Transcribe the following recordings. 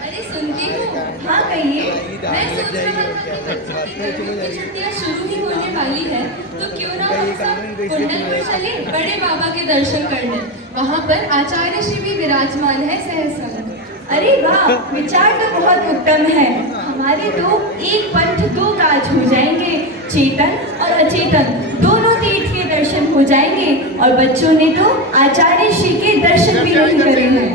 अरे सुनती हूँ। हाँ कहिए। मैं सोच रहा था कि बच्चों की गर्मियों की छुट्टियाँ शुरू ही होने वाली है, तो क्यों ना हम सब कुंडलपुर चले बड़े बाबा के दर्शन करने। वहाँ पर आचार्य श्री भी विराजमान है सहसा। अरे वाह, विचार तो बहुत उत्तम है। हमारे तो एक पंथ दो काज हो जाएंगे, चेतन और अचेतन दोनों तीर्थ के दर्शन हो जाएंगे। और बच्चों ने तो आचार्य श्री के दर्शन भी नहीं करे हैं।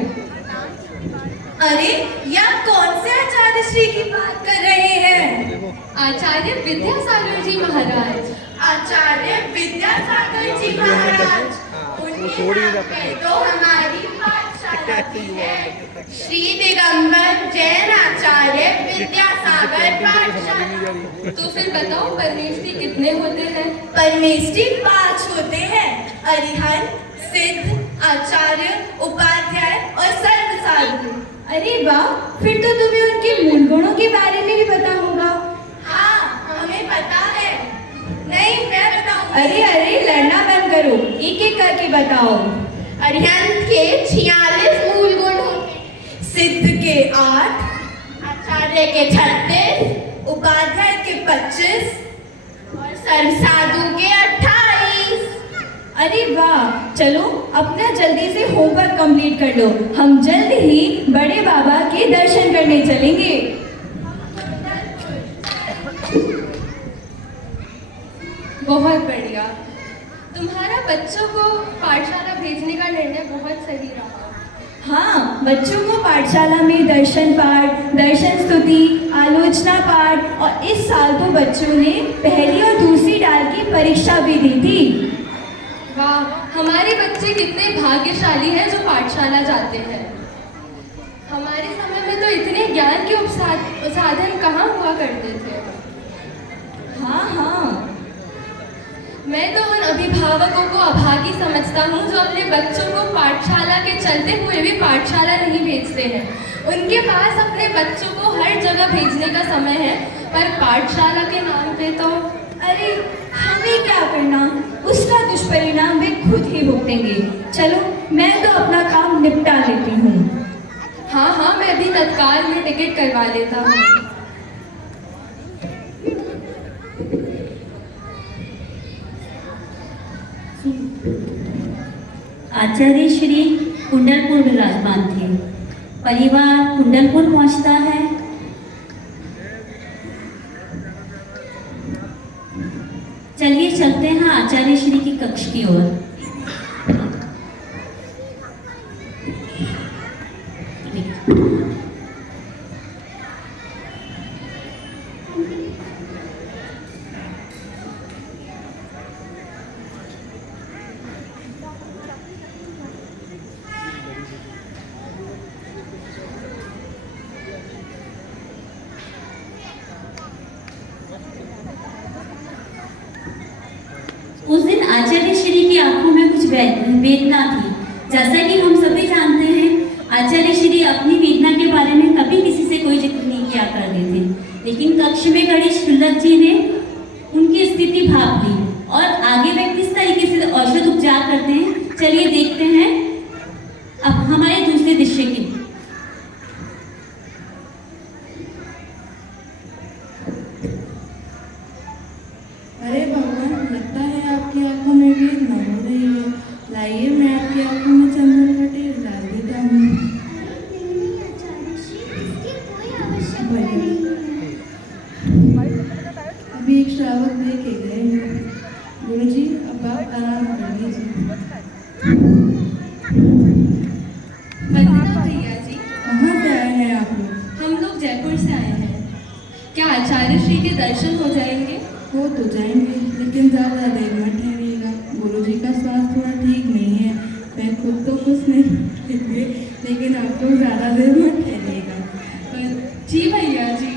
अरे यह कौन से आचार्य श्री की बात कर रहे हैं? आचार्य विद्यासागर जी महाराज। आचार्य विद्यासागर जी महाराज, उनके नाम पे तो हमारी पाठशाला की है, श्री दिगंबर जैन आचार्य विद्यासागर पाठशाला। तो फिर बताओ परमेष्ठी कितने होते हैं? परमेष्ठी 5 होते हैं, अरिहंत, सिद्ध, आचार्य, उपाध्याय और सर्वसाधु। अरे वाह, फिर तो तुम्हें उनके मूल गुणों के बारे में भी पता होगा। हाँ, हमें पता है। नहीं, मैं बताऊंगी। अरे लड़ना बंद करो, एक एक करके बताओ। अरिहंत के 46 मूल गुण होंगे, सिद्ध के 8, आचार्य के 36, उपाध्याय के 25 और सर्वसाधु के 28। अरे वाह, चलो अपना जल्दी से होमवर्क कंप्लीट कर लो, हम जल्द ही बड़े बाबा के दर्शन करने चलेंगे। बहुत बढ़िया। तुम्हारा बच्चों को पाठशाला भेजने का निर्णय बहुत सही रहा। हाँ, बच्चों को पाठशाला में दर्शन पाठ, दर्शन स्तुति, आलोचना पाठ और इस साल तो बच्चों ने पहली और दूसरी डाल की परीक्षा भी दी थी। वाह, हमारे बच्चे कितने भाग्यशाली हैं जो पाठशाला जाते हैं। हमारे समय में तो इतने ज्ञान के साधन कहाँ हुआ करते थे। हाँ, मैं तो उन अभिभावकों को अभागी समझता हूँ जो अपने बच्चों को पाठशाला के चलते हुए भी पाठशाला नहीं भेजते हैं। उनके पास अपने बच्चों को हर जगह भेजने का समय है, पर पाठशाला के नाम पे तो अरे हमें क्या करना, उसका दुष्परिणाम वे खुद ही भुगतेंगे। चलो मैं तो अपना काम निपटा लेती हूँ। हाँ, मैं भी तत्काल में टिकट करवा लेता हूँ। आचार्य श्री कुंडलपुर विराजमान थे। परिवार कुंडलपुर पहुंचता है। चलिए चलते हैं आचार्य श्री की कक्ष की ओर। उस दिन आचार्य श्री की आंखों में कुछ वेदना थी। जैसा कि हम सभी जानते हैं, आचार्य श्री अपनी वेदना के बारे में कभी किसी से कोई जिक्र नहीं किया करते थे, लेकिन कक्ष में खड़े शुल्लक जी ने उनकी स्थिति भाप ली और आगे वे किस तरीके से औषध उपचार करते हैं, चलिए देखते हैं अब हमारे दूसरे दृश्य की। अरे भगवान, लगता है आपकी आंखों में भी वेदना हो रही है। लाइए मैं आपकी आंखों में चंदन का तेल डाल देता हूँ। अभी एक श्रावक दे के गए हैं। गुरुजी, अब आप आराम कर लीजिए। वंदना भैया जी। कहाँ से आए हैं आप लोग? हम लोग जयपुर से आए हैं। क्या आचार्य श्री के दर्शन हो जाएंगे? हो तो जाएंगे, लेकिन ज़्यादा देर मत ठहरिएगा। गुरुजी का स्वास्थ्य थोड़ा ठीक नहीं है। मैं खुद तो कुछ नहीं कहती, लेकिन आप लोग ज़्यादा देर मत ठहरिएगा। जी भैया जी।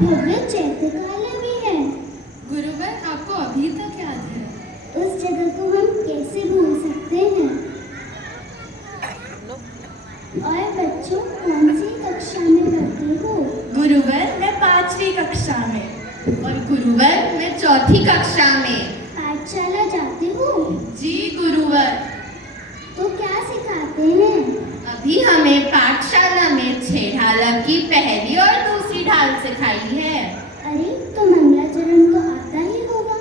भव्य चैत्यकालय भी है। गुरुवर, आपको अभी तक याद है? उस जगह को हम कैसे भूल सकते हैं। और बच्चों, कौन सी कक्षा में पढ़ते हो? गुरुवर, मैं 5वीं कक्षा में। और गुरुवर, मैं 4थी कक्षा में। पाठशाला जाते हो? जी गुरुवर। तो क्या सिखाते हैं? अभी हमें पाठशाला में 6 ढाल की पहली और दूसरी ढाल सिखाई है। अरे, तो मंगलाचरण तो आता ही होगा।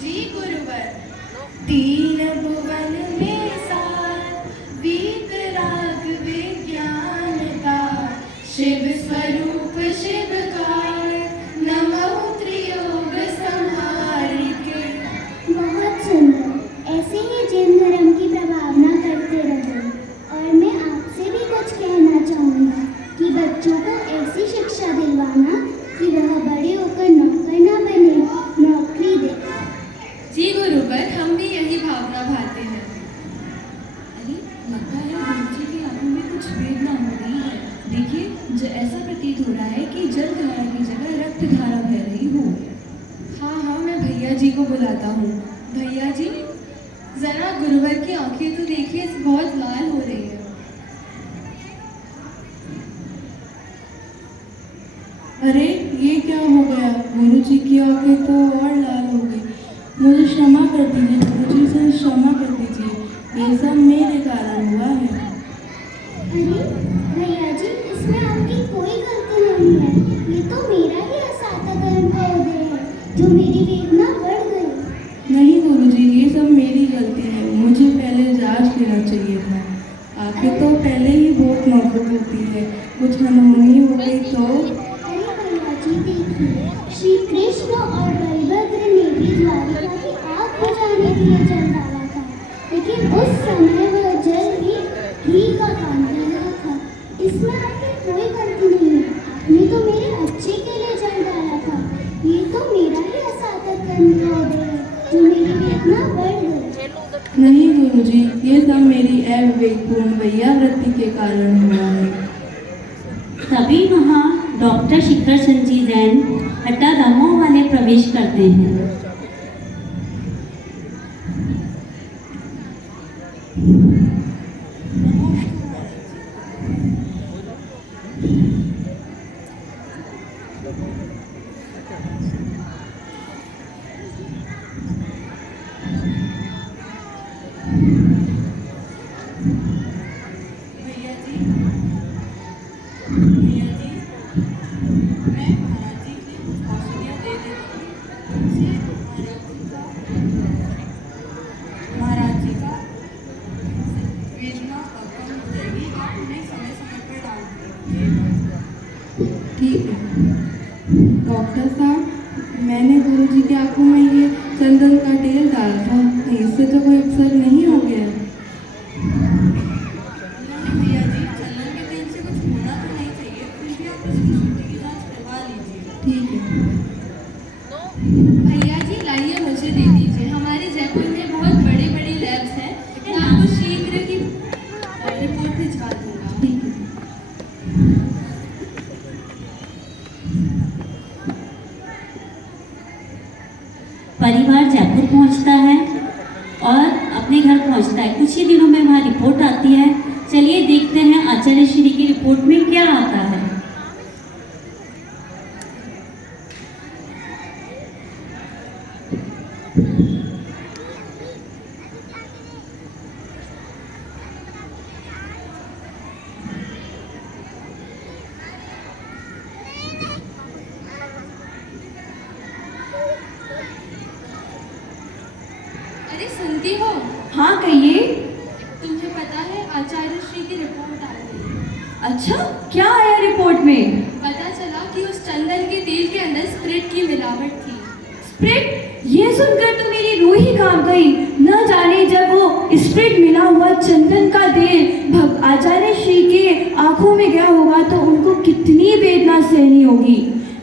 जी गुरुवर। तीन भुवन में सार, वीतराग विज्ञान का, शिव स्वरूप शिवकार, नमो त्रियोग संहारिके। बहुत सुंदर। ऐसे ही जैन धर्म की प्रभावना करते रहो। और मैं आपसे भी कुछ कहना चाहूँगा कि बच्चों को ऐसी शिक्षा दिलवाना कि वह बड़े होकर नौकर ना बने, नौकरी दे। जी गुरुवर, हम भी यही भावना भाते हैं। अरे, लगता है गुरुजी की आंखों में कुछ वेदना हो रही है। देखिए, ऐसा प्रतीत हो रहा है कि जल धारा की जगह रक्त धारा बह रही हो। हाँ हाँ, मैं भैया जी को बुलाता हूँ। भैया जी, जरा गुरुवर की आंखें तो देखिए, बहुत लाल हो रही है। अरे, ये क्या हो गया? गुरुजी की आंखें तो और लाल हो गई। मुझे क्षमा कर दीजिए गुरुजी, से क्षमा कर दीजिए। ये सब मेरे कारण हुआ है। अरे भैया जी, इसमें आपकी कोई गलती नहीं है। ये तो मेरा ही असाता कर्म का उदय है जो मेरी वेदना बढ़ गई। नहीं गुरुजी, ये सब मेरी गलती है। मुझे पहले जांच लेना चाहिए था। आंखें तो पहले ही बहुत नाजुक होती है, कुछ अनहोनी हो गई तो। अरे भैया जी, देखिए, श्री कृष्ण और बलभद्र ने भी द्वारिका की आग बुझाने के लिए जल डाला था, लेकिन उस समय वह जल भी घी का काम कर रहा था। इसमें आपकी कोई गलती नहीं है। आपने तो मेरे अच्छे के लिए जल डाला था। ये तो मेरा ही असाता कर्म का उदय है जो मेरी वेदना बढ़ गई। नहीं गुरुजी, ये सब मेरी अविवेकपूर्ण वैयावृत्ति के कारण हुआ है। तभी वहाँ डॉक्टर शिखर चंद जी जैन हट्टा दमोह वाले प्रवेश करते हैं। भैया जी, भैया जी, मैं महाराज जी की औषधियाँ दे देती हूँ। उनसे महाराज जी का वेदना कम हो जाएगी। आप उन्हें समय समय पर डाल दीजिएगा। ठीक है डॉक्टर साहब, मैंने गुरुजी की आंखों में ये चंदन का तेल डाला था, इससे तो कोई असर नहीं हो गया। भैया जी, चंदन के तेल से कुछ होना तो नहीं चाहिए, फिर भी आप उसकी छुट्टी की जांच करवा लीजिए। ठीक है। भैया जी, लाइए मुझे दे दीजिए। हमारे जयपुर में बहुत बड़े बड़े लैब्स हैं। मैं आपको शीघ्र ही रिपोर्ट भिजवा दूंगा। ठीक है। परिवार जयपुर पहुंचता है और अपने घर पहुंचता है। कुछ ही दिनों में वहाँ रिपोर्ट आती है। चलिए देखते हैं आचार्य श्री की रिपोर्ट में क्या आता है। अरे सुनती हो? हाँ, कहिए। तुम्हें पता है, आचार्य श्री की रिपोर्ट आ गई। अच्छा, क्या आया रिपोर्ट में? पता चला कि उस चंदन के तेल के अंदर स्प्रिट की मिलावट थी। स्प्रिट? ये सुनकर तो मेरी रूह ही कांप गई। न जाने जब वो स्प्रिट मिला हुआ चंदन का तेल आचार्य श्री के आंखों में गया होगा तो उनको कितनी वेदना सहनी होगी।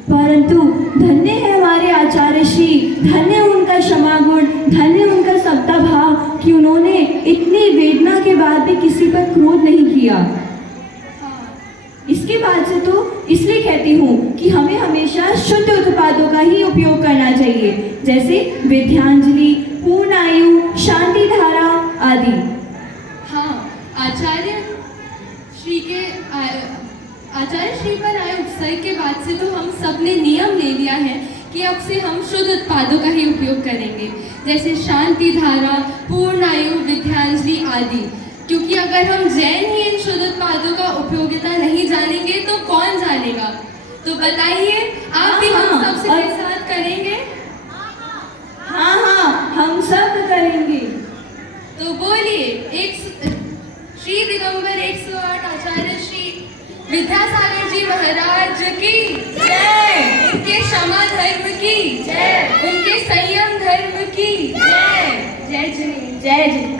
परंतु धन्य है हमारे आचार्य श्री, धन्य उनका क्षमा गुण, धन्य उनका सबता भाव कि उन्होंने इतनी वेदना के बाद भी किसी पर क्रोध नहीं किया। हाँ, इसके बाद से तो इसलिए कहती हूँ कि हमें हमेशा शुद्ध उत्पादों का ही उपयोग करना चाहिए, जैसे विद्यांजलि, पूर्ण आयु, शांति धारा आदि। हाँ, आचार्य श्री पर आए उपसर्ग के बाद से तो हम सब ने नियम ले लिया है कि अब से हम शुद्ध उत्पादों का ही उपयोग करेंगे, जैसे शांति धारा, पूर्ण आयु, विद्यांजलि आदि। क्योंकि अगर हम जैन ही इन शुद्ध उत्पादों का उपयोगिता नहीं जानेंगे तो कौन जानेगा। तो बताइए, आप भी हम सब से साथ करेंगे? हाँ, हम सब करेंगे। तो बोलिए, श्री दिगंबर 108 आचार्य श्री विद्यासागर जी महाराज की जय। उनके क्षमा धर्म की जय। उनके संयम धर्म की जय। जय जय। जय जय।